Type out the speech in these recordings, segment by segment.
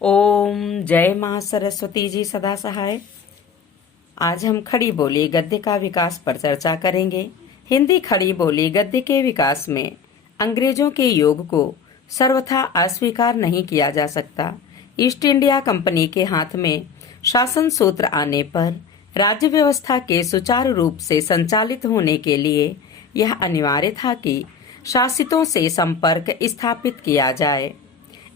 ओम जय मां सरस्वती जी सदा सहाय। आज हम खड़ी बोली गद्य का विकास पर चर्चा करेंगे। हिंदी खड़ी बोली गद्य के विकास में अंग्रेजों के योग को सर्वथा अस्वीकार नहीं किया जा सकता। ईस्ट इंडिया कंपनी के हाथ में शासन सूत्र आने पर राज्य व्यवस्था के सुचारू रूप से संचालित होने के लिए यह अनिवार्य था कि शासितों से संपर्क स्थापित किया जाए।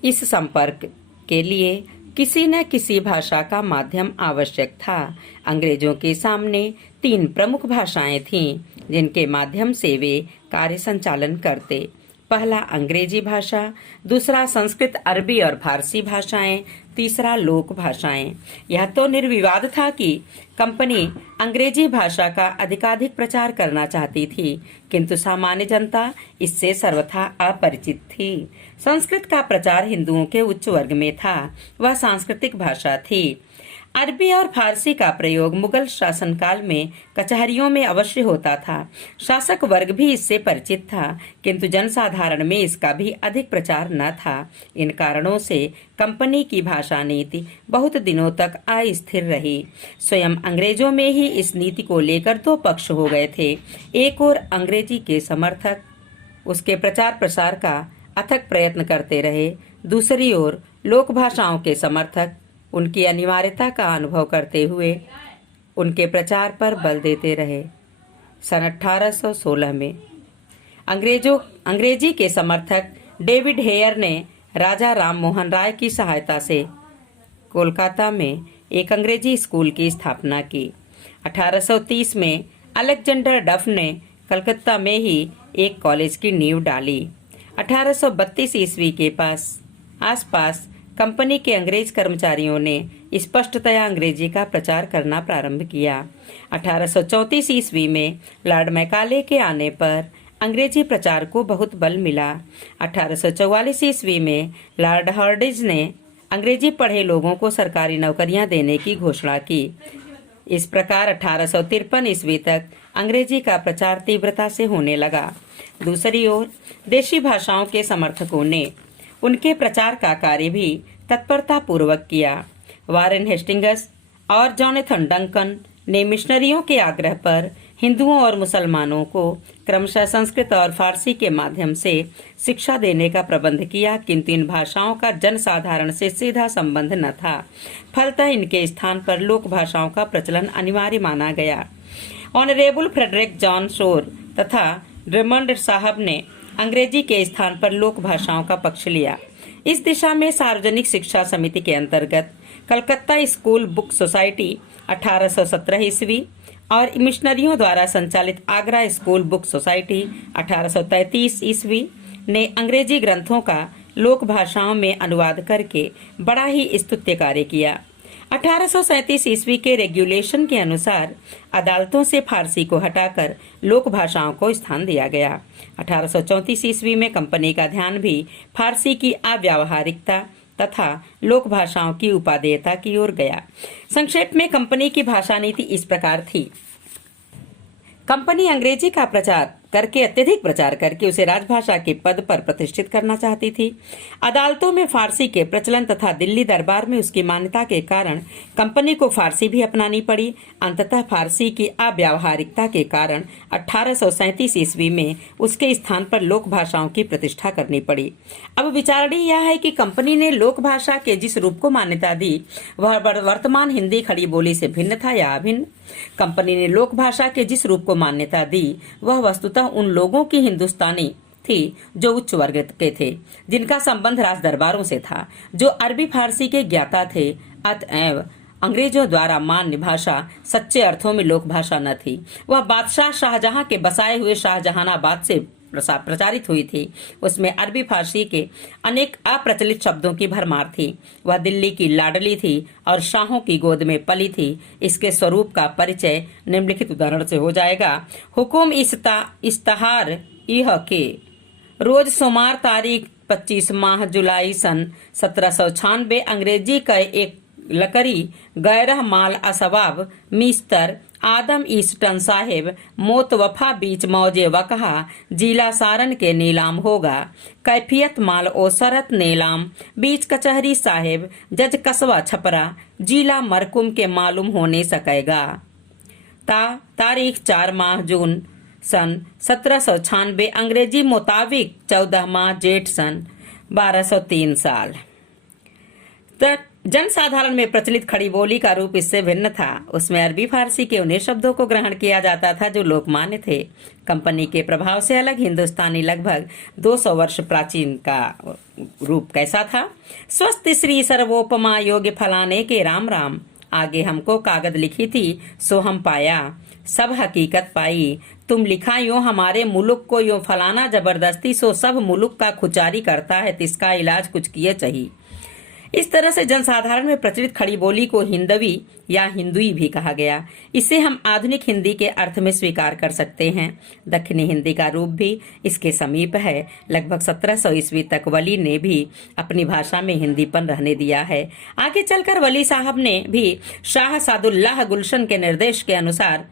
इस संपर्क के लिए किसी न किसी भाषा का माध्यम आवश्यक था। अंग्रेजों के सामने 3 प्रमुख भाषाएं थीं जिनके माध्यम से वे कार्य संचालन करते। पहला अंग्रेजी भाषा, दूसरा संस्कृत, अरबी और फारसी भाषाएं, तीसरा लोक भाषाएं। यह तो निर्विवाद था कि कंपनी अंग्रेजी भाषा का अधिकाधिक प्रचार करना चाहती थी, किंतु सामान्य जनता इससे सर्वथा अपरिचित थी। संस्कृत का प्रचार हिंदुओं के उच्च वर्ग में था, वह सांस्कृतिक भाषा थी। अरबी और फारसी का प्रयोग मुगल शासनकाल में कचहरियों में अवश्य होता था। शासक वर्ग भी इससे परिचित था, किंतु जनसाधारण में इसका भी अधिक प्रचार न था। इन कारणों से कंपनी की भाषा नीति बहुत दिनों तक अस्थिर रही। स्वयं अंग्रेजों में ही इस नीति को लेकर 2 पक्ष हो गए थे। एक ओर अंग्रेजी के समर्थक उसके प्रचार प्रसार का अथक प्रयत्न करते रहे, दूसरी ओर लोक भाषाओं के समर्थक उनकी अनिवार्यता का अनुभव करते हुए उनके प्रचार पर बल देते रहे। सन 1816 में अंग्रेजी के समर्थक डेविड हेयर ने राजा राम मोहन राय की सहायता से कोलकाता में एक अंग्रेजी स्कूल की स्थापना की। 1830 में अलेक्जेंडर डफ ने कलकत्ता में ही एक कॉलेज की नींव डाली। 1832 ईस्वी के आसपास कंपनी के अंग्रेज कर्मचारियों ने स्पष्टतया अंग्रेजी का प्रचार करना प्रारंभ किया। 1834 ईस्वी में लॉर्ड मैकाले के आने पर अंग्रेजी प्रचार को बहुत बल मिला। 1844 ईस्वी में लॉर्ड हार्डिंज ने अंग्रेजी पढ़े लोगों को सरकारी नौकरियां देने की घोषणा की। इस प्रकार 1853 ईस्वी तक अंग्रेजी का प्रचार तीव्रता से होने लगा। दूसरी ओर देशी भाषाओं के समर्थकों ने उनके प्रचार का कार्य भी तत्परता पूर्वक किया। वारेन हेस्टिंग्स और जॉनथन डंकन ने मिशनरियों के आग्रह पर हिंदुओं और मुसलमानों को क्रमशः संस्कृत और फारसी के माध्यम से शिक्षा देने का प्रबंध किया, किंतु इन भाषाओं का जनसाधारण से सीधा संबंध न था। फलतः इनके स्थान पर लोक भाषाओं का प्रचलन अनिवार्य माना गया। ऑनरेबल फ्रेडरिक जॉन शोर तथा ड्रेमंड साहब ने अंग्रेजी के स्थान पर लोक भाषाओं का पक्ष लिया। इस दिशा में सार्वजनिक शिक्षा समिति के अंतर्गत कलकत्ता स्कूल बुक सोसाइटी 1817 ईस्वी और मिशनरियों द्वारा संचालित आगरा स्कूल बुक सोसाइटी 1833 ईस्वी ने अंग्रेजी ग्रंथों का लोक भाषाओं में अनुवाद करके बड़ा ही स्तुत्य कार्य किया। 1837 ईस्वी के रेगुलेशन के अनुसार अदालतों से फारसी को हटाकर लोक भाषाओं को स्थान दिया गया। 1834 ईस्वी में कंपनी का ध्यान भी फारसी की अव्यावहारिकता तथा लोक भाषाओं की उपादेयता की ओर गया। संक्षेप में कंपनी की भाषा नीति इस प्रकार थी। कंपनी अंग्रेजी का प्रचार करके अत्यधिक प्रचार करके उसे राजभाषा के पद पर प्रतिष्ठित करना चाहती थी। अदालतों में फारसी के प्रचलन तथा दिल्ली दरबार में उसकी मान्यता के कारण कंपनी को फारसी भी अपनानी पड़ी। अंततः फारसी की अव्यावहारिकता के कारण 1837 ईस्वी में उसके स्थान पर लोक भाषाओं की प्रतिष्ठा करनी पड़ी। अब विचारणीय यह है कि कंपनी ने लोक भाषा के जिस रूप को मान्यता दी वह वर्तमान हिंदी खड़ी बोली से भिन्न था या अभिन्न। कंपनी ने लोक भाषा के जिस रूप को मान्यता दी वह वस्तुतः उन लोगों की हिंदुस्तानी थी जो उच्च वर्ग के थे, जिनका संबंध राज दरबारों से था, जो अरबी फारसी के ज्ञाता थे। अतएव अंग्रेजों द्वारा मान्य भाषा सच्चे अर्थों में लोक भाषा न थी। वह बादशाह शाहजहां के बसाए हुए शाहजहानाबाद से प्रचारित हुई थी। उसमें अरबी फारसी के अनेक अप्रचलित शब्दों की भरमार थी। वह दिल्ली की लाडली थी और शाहों की गोद में पली थी। इसके स्वरूप का परिचय निम्नलिखित उदाहरण से हो जाएगा। हुकुम इश्तहार यह के रोज सोमवार तारीख 25 माह जुलाई सन 1796 अंग्रेजी का एक लकड़ी गैरह माल असबाब मिस्तर आदम ईस्टन साहेब मोतवफा बीच मौजे वकहा जिला सारन के नीलाम होगा। कैफियत माल ओ शरत नीलाम बीच कचहरी साहेब जज कस्बा छपरा जिला मरकुम के मालूम होने सकेगा। तारीख 4 माह जून सन 1796 अंग्रेजी मुताबिक 14 माह जेठ सन 1203 साल। जनसाधारण में प्रचलित खड़ी बोली का रूप इससे भिन्न था। उसमें अरबी फारसी के उन्हीं शब्दों को ग्रहण किया जाता था जो लोकमान्य थे। कंपनी के प्रभाव से अलग हिंदुस्तानी लगभग 200 वर्ष प्राचीन का रूप कैसा था। स्वस्थ श्री सर्वोपमा योग्य फलाने के राम राम, आगे हमको कागज लिखी थी सो हम पाया, सब हकीकत पाई। तुम लिखा यूं हमारे मुल्क को यूं फलाना जबरदस्ती सो सब मुल्क का खुचारी करता है, तिसका इलाज कुछ किए चाहिए। इस तरह से जनसाधारण में प्रचलित खड़ी बोली को हिंदवी या हिंदुई भी कहा गया। इसे हम आधुनिक हिंदी के अर्थ में स्वीकार कर सकते हैं। दक्षिणी हिंदी का रूप भी इसके समीप है। लगभग 1700 ईस्वी तक वली ने भी अपनी भाषा में हिंदीपन रहने दिया है। आगे चलकर वली साहब ने भी शाह सादुल्लाह गुलशन के निर्देश के अनुसार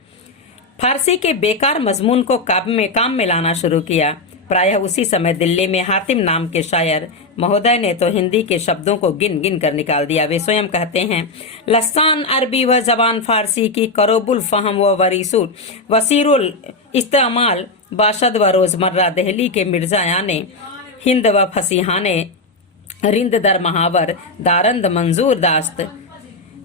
फारसी के बेकार मजमून को काम में लाना शुरू किया। प्रायः उसी समय दिल्ली में हातिम नाम के शायर महोदय ने तो हिंदी के शब्दों को गिन गिन कर निकाल दिया। वे स्वयं कहते हैं, लसान अरबी व जबान फारसी की करोबुल फहम व वरीसुल वसीरुल इस्तेमाल बाशद व रोजमर्रा दहली के मिर्जायाने हिंद व फसीहाने रिंद दर महावर दारंद मंजूर दास्त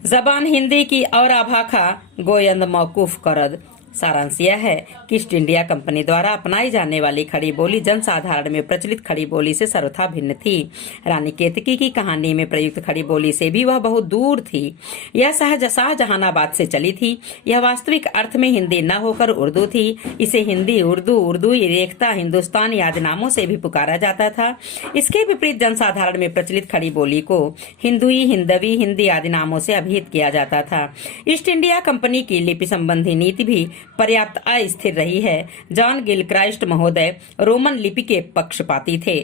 जबान हिंदी की और आभाखा गोयंद मौकूफ करद। सारांश यह है कि ईस्ट इंडिया कंपनी द्वारा अपनाई जाने वाली खड़ी बोली जनसाधारण में प्रचलित खड़ी बोली से सर्वथा भिन्न थी। रानी केतकी की कहानी में प्रयुक्त खड़ी बोली से भी वह बहुत दूर थी। यह शाहजहानाबाद से चली थी। यह वास्तविक अर्थ में हिंदी न होकर उर्दू थी। इसे हिंदी, उर्दू, उर्दूई, रेख्ता, हिंदुस्तानी आदि नामों से भी पुकारा जाता था। इसके विपरीत जनसाधारण में प्रचलित खड़ी बोली को हिंदुई, हिंदवी, हिंदी आदि नामों से अभिहित किया जाता था। ईस्ट इंडिया कंपनी की लिपि संबंधी नीति भी पर्याप्त अस्थिर रही है। जॉन गिलक्राइस्ट महोदय रोमन लिपि के पक्षपाती थे।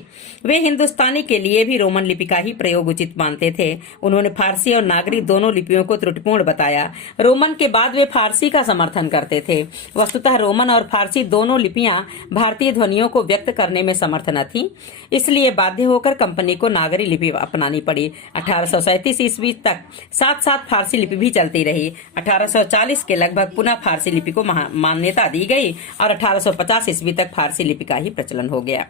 वे हिंदुस्तानी के लिए भी रोमन लिपि का ही प्रयोग उचित मानते थे। उन्होंने फारसी और नागरी दोनों लिपियों को त्रुटिपूर्ण बताया। रोमन के बाद वे फारसी का समर्थन करते थे। वस्तुतः रोमन और फारसी दोनों लिपियां भारतीय ध्वनियों को व्यक्त करने में समर्थ न थी, इसलिए बाध्य होकर कंपनी को नागरी लिपि अपनानी पड़ी। 1837 ईस्वी तक साथ साथ फारसी लिपि भी चलती रही। 1840 के लगभग पुनः फारसी लिपि को मान्यता दी गई और 1850 ईस्वी तक फारसी लिपि का ही प्रचलन हो गया।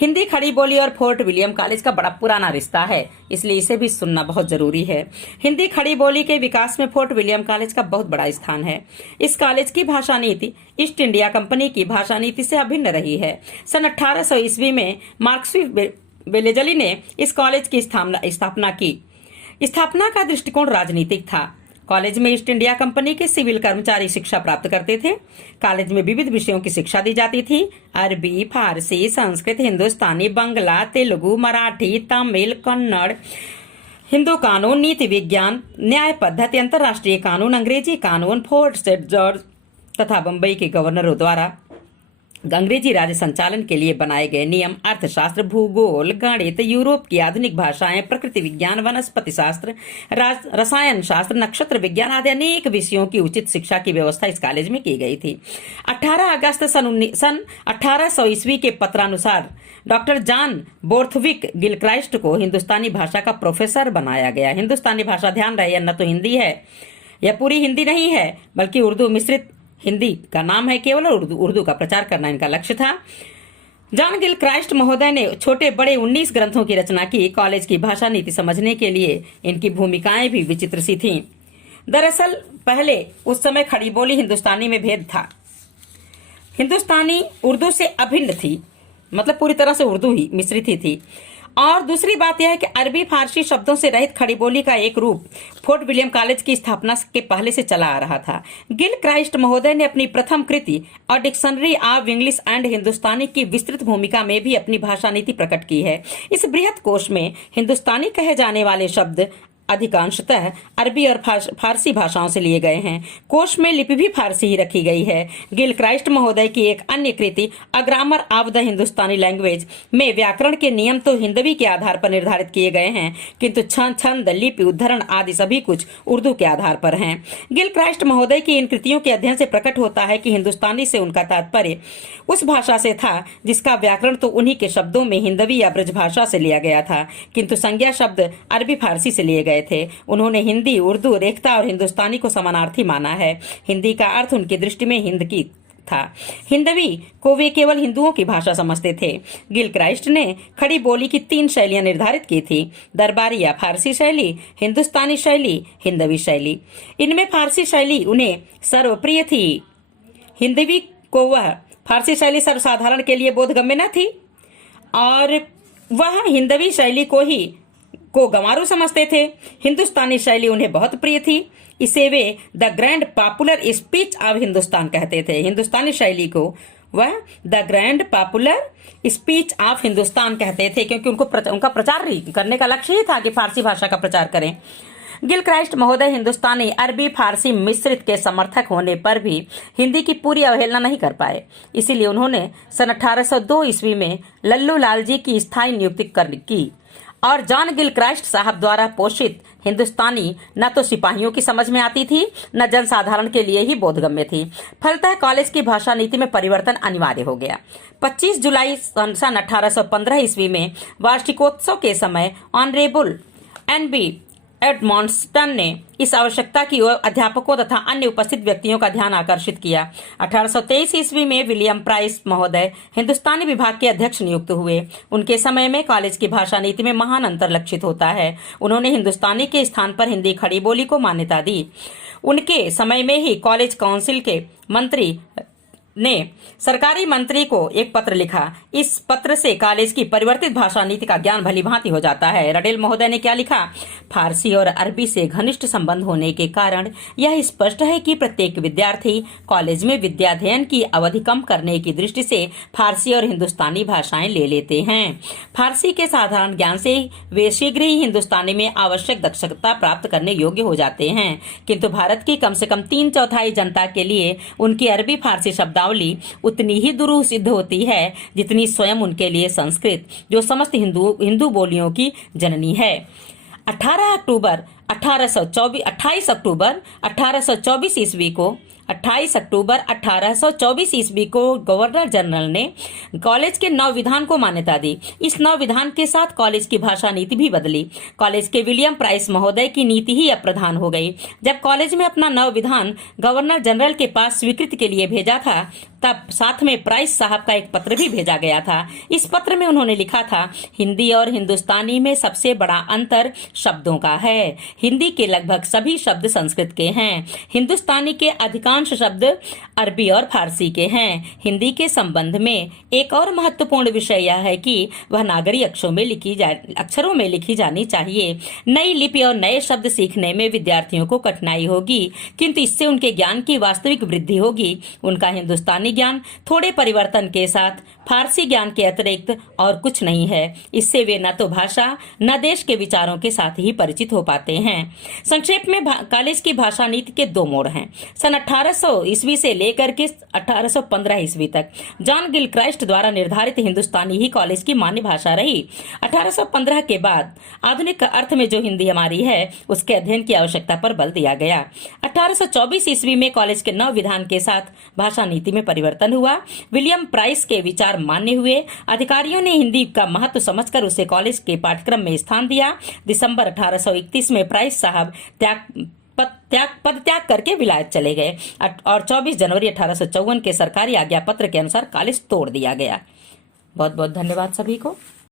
हिंदी खड़ी बोली और फोर्ट विलियम कॉलेज का बड़ा पुराना रिश्ता है, इसलिए इसे भी सुनना बहुत जरूरी है। हिंदी खड़ी बोली के विकास में फोर्ट विलियम कॉलेज का बहुत बड़ा स्थान है। इस कॉलेज की भाषा नीति ईस्ट इंडिया कंपनी की भाषा नीति से अभिन्न रही है। सन 1800 ईस्वी में मार्क्सवी बेलेजली ने इस कॉलेज की स्थापना की। स्थापना का दृष्टिकोण राजनीतिक था। कॉलेज में ईस्ट इंडिया कंपनी के सिविल कर्मचारी शिक्षा प्राप्त करते थे। कॉलेज में विविध विषयों की शिक्षा दी जाती थी। अरबी, फारसी, संस्कृत, हिंदुस्तानी, बंगला, तेलुगु, मराठी, तमिल, कन्नड़, हिंदू कानून, नीति विज्ञान, न्याय पद्धति, अंतर्राष्ट्रीय कानून, अंग्रेजी कानून, फोर्ट सेंट जॉर्ज तथा बम्बई के गवर्नरों द्वारा अंग्रेजी राज्य संचालन के लिए बनाए गए नियम, अर्थशास्त्र, भूगोल, गणित, यूरोप की आधुनिक भाषाएं, प्रकृति विज्ञान, वनस्पति शास्त्र, रसायन शास्त्र, नक्षत्र विज्ञान आदि अनेक विषयों की उचित शिक्षा की व्यवस्था इस कॉलेज में की गई थी। 18 अगस्त सन 1800 ईस्वी के पत्रानुसार डॉक्टर जॉन बोर्थविक गिलक्राइस्ट को हिंदुस्तानी भाषा का प्रोफेसर बनाया गया। हिंदुस्तानी भाषा, ध्यान रहे, न तो हिंदी है, यह पूरी हिंदी नहीं है, बल्कि उर्दू मिश्रित हिंदी का नाम है केवल। उर्दू का प्रचार करना इनका लक्ष्य था। जॉन गिलक्राइस्ट महोदय ने छोटे बड़े 19 ग्रंथों की रचना की। कॉलेज की भाषा नीति समझने के लिए इनकी भूमिकाएं भी विचित्र सी थीं। दरअसल पहले उस समय खड़ी बोली हिंदुस्तानी में भेद था। हिंदुस्तानी उर्दू से अभिन्न थी, मतलब पूरी तरह से उर्दू ही मिश्रित ही थी। और दूसरी बात यह है कि अरबी फारसी शब्दों से रहित खड़ी बोली का एक रूप फोर्ट विलियम कॉलेज की स्थापना के पहले से चला आ रहा था। गिलक्राइस्ट महोदय ने अपनी प्रथम कृति और डिक्शनरी ऑफ इंग्लिश एंड हिंदुस्तानी की विस्तृत भूमिका में भी अपनी भाषा नीति प्रकट की है। इस बृहत कोश में हिंदुस्तानी कहे जाने वाले शब्द अधिकांशतः अरबी और फारसी भाषाओं से लिए गए हैं। कोश में लिपि भी फारसी ही रखी गई है। गिलक्राइस्ट महोदय की एक अन्य कृति a grammar of the Hindustani language में व्याकरण के नियम तो हिंदवी के आधार पर निर्धारित किए गए हैं, किंतु छंद, लिपि, उद्धरण आदि सभी कुछ उर्दू के आधार पर हैं। गिलक्राइस्ट महोदय की इन कृतियों के अध्ययन से प्रकट होता है कि हिंदुस्तानी से उनका तात्पर्य उस भाषा से था जिसका व्याकरण तो उन्हीं के शब्दों में हिंदवी या ब्रज भाषा से लिया गया था, किंतु संज्ञा शब्द अरबी फारसी से लिए गए थे। उन्होंने हिंदी, उर्दू, रेख्ता और हिंदुस्तानी को समानार्थी माना है। हिंदी का अर्थ उनकी दृष्टि में हिंद की था। हिंदवी को वे केवल हिंदुओं की भाषा समझते थे। गिलक्राइस्ट ने खड़ी बोली की 3 शैलियां निर्धारित की थी: दरबारी या फारसी शैली, हिंदुस्तानी शैली, हिंदवी शैली। इनमें फारसी शैली उन्हें सर्वप्रिय थी। हिंदवी को वह फारसी शैली सर्वसाधारण के लिए बोधगम्य न थी और वह हिंदवी शैली को गंवारू समझते थे। हिंदुस्तानी शैली उन्हें बहुत प्रिय थी। इसे way the grand popular speech of Hindustan कहते थे। हिंदुस्तानी शैली को वह the grand popular speech of Hindustan कहते थे, क्योंकि उनका प्रचार करने का लक्ष्य ही था कि फारसी भाषा का प्रचार करें। गिलक्राइस्ट महोदय हिंदुस्तानी, अरबी, फारसी मिश्रित के समर्थक होने पर भी हिंदी की पूरी अवहेलना नहीं कर पाए। इसीलिए उन्होंने सन 1802 ईस्वी में लल्लू लालजी की स्थायी नियुक्ति की और जॉन गिलक्राइस्ट साहब द्वारा पोषित हिंदुस्तानी न तो सिपाहियों की समझ में आती थी, न जनसाधारण के लिए ही बोधगम्य थी। फलतः कॉलेज की भाषा नीति में परिवर्तन अनिवार्य हो गया। 25 जुलाई सन 1815 ईस्वी में वार्षिकोत्सव के समय ऑनरेबल NB एडमॉन्स्टन ने इस आवश्यकता की ओर अध्यापकों तथा अन्य उपस्थित व्यक्तियों का ध्यान आकर्षित किया। 1823 ईस्वी में विलियम प्राइस महोदय हिंदुस्तानी विभाग के अध्यक्ष नियुक्त हुए। उनके समय में कॉलेज की भाषा नीति में महान अंतर लक्षित होता है। उन्होंने हिंदुस्तानी के स्थान पर हिंदी खड़ी बोली को मान्यता दी। उनके समय में ही कॉलेज काउंसिल के मंत्री ने सरकारी मंत्री को एक पत्र लिखा। इस पत्र से कॉलेज की परिवर्तित भाषा नीति का ज्ञान भली भांति हो जाता है। रडेल महोदय ने क्या लिखा? फारसी और अरबी से घनिष्ठ संबंध होने के कारण यह स्पष्ट है कि प्रत्येक विद्यार्थी कॉलेज में विद्याध्ययन की अवधि कम करने की दृष्टि से फारसी और हिंदुस्तानी भाषाएं ले लेते हैं। फारसी के साधारण ज्ञान से वे शीघ्र ही हिंदुस्तानी में आवश्यक दक्षता प्राप्त करने योग्य हो जाते हैं, किंतु भारत की कम से कम 3/4 जनता के लिए उनकी अरबी फारसी शब्दावली उतनी ही दुरूह सिद्ध होती है जितनी स्वयं उनके लिए संस्कृत, जो समस्त हिंदू बोलियों की जननी है। 28 अक्टूबर 1824 ईस्वी को 28 अक्टूबर 1824 ईस्वी को गवर्नर जनरल ने कॉलेज के नव विधान को मान्यता दी। इस नव विधान के साथ कॉलेज की भाषा नीति भी बदली। कॉलेज के विलियम प्राइस महोदय की नीति ही अब प्रधान हो गई। जब कॉलेज में अपना नव विधान गवर्नर जनरल के पास स्वीकृति के लिए भेजा था, तब साथ में प्राइस साहब का एक पत्र भी भेजा गया था। इस पत्र में उन्होंने लिखा था, हिंदी और हिंदुस्तानी में सबसे बड़ा अंतर शब्दों का है। हिंदी के लगभग सभी शब्द संस्कृत के हैं। हिंदुस्तानी के अधिकांश शब्द अरबी और फारसी के हैं। हिंदी के संबंध में एक और महत्वपूर्ण विषय यह है कि वह नागरी अक्षरों में लिखी जानी चाहिए। नई लिपि और नए शब्द सीखने में विद्यार्थियों को कठिनाई होगी, किंतु इससे उनके ज्ञान की वास्तविक वृद्धि होगी। उनका हिंदुस्तानी ज्ञान थोड़े परिवर्तन के साथ फारसी ज्ञान के अतिरिक्त और कुछ नहीं है। इससे वे न तो भाषा न देश के विचारों के साथ ही परिचित हो पाते हैं। संक्षेप में कॉलेज की भाषा नीति के 2 मोड़ हैं। सन 1800 ईस्वी से लेकर के 1815 ईस्वी तक जॉन गिलक्राइस्ट द्वारा निर्धारित हिंदुस्तानी ही कॉलेज की मान्य भाषा रही। 1815 के बाद आधुनिक अर्थ में जो हिंदी हमारी है, उसके अध्ययन की आवश्यकता पर बल दिया गया। 1824 ईस्वी में कॉलेज के नव विधान के साथ भाषा नीति में परिवर्तन हुआ। विलियम प्राइस के विचार मान्य हुए। अधिकारियों ने हिंदी का महत्व समझकर उसे कॉलेज के पाठ्यक्रम में स्थान दिया। दिसंबर 1831 में प्राइस साहब पद त्याग करके विलायत चले गए और 24 जनवरी 1854 के सरकारी आज्ञा पत्र के अनुसार कॉलेज तोड़ दिया गया। बहुत बहुत धन्यवाद सभी को।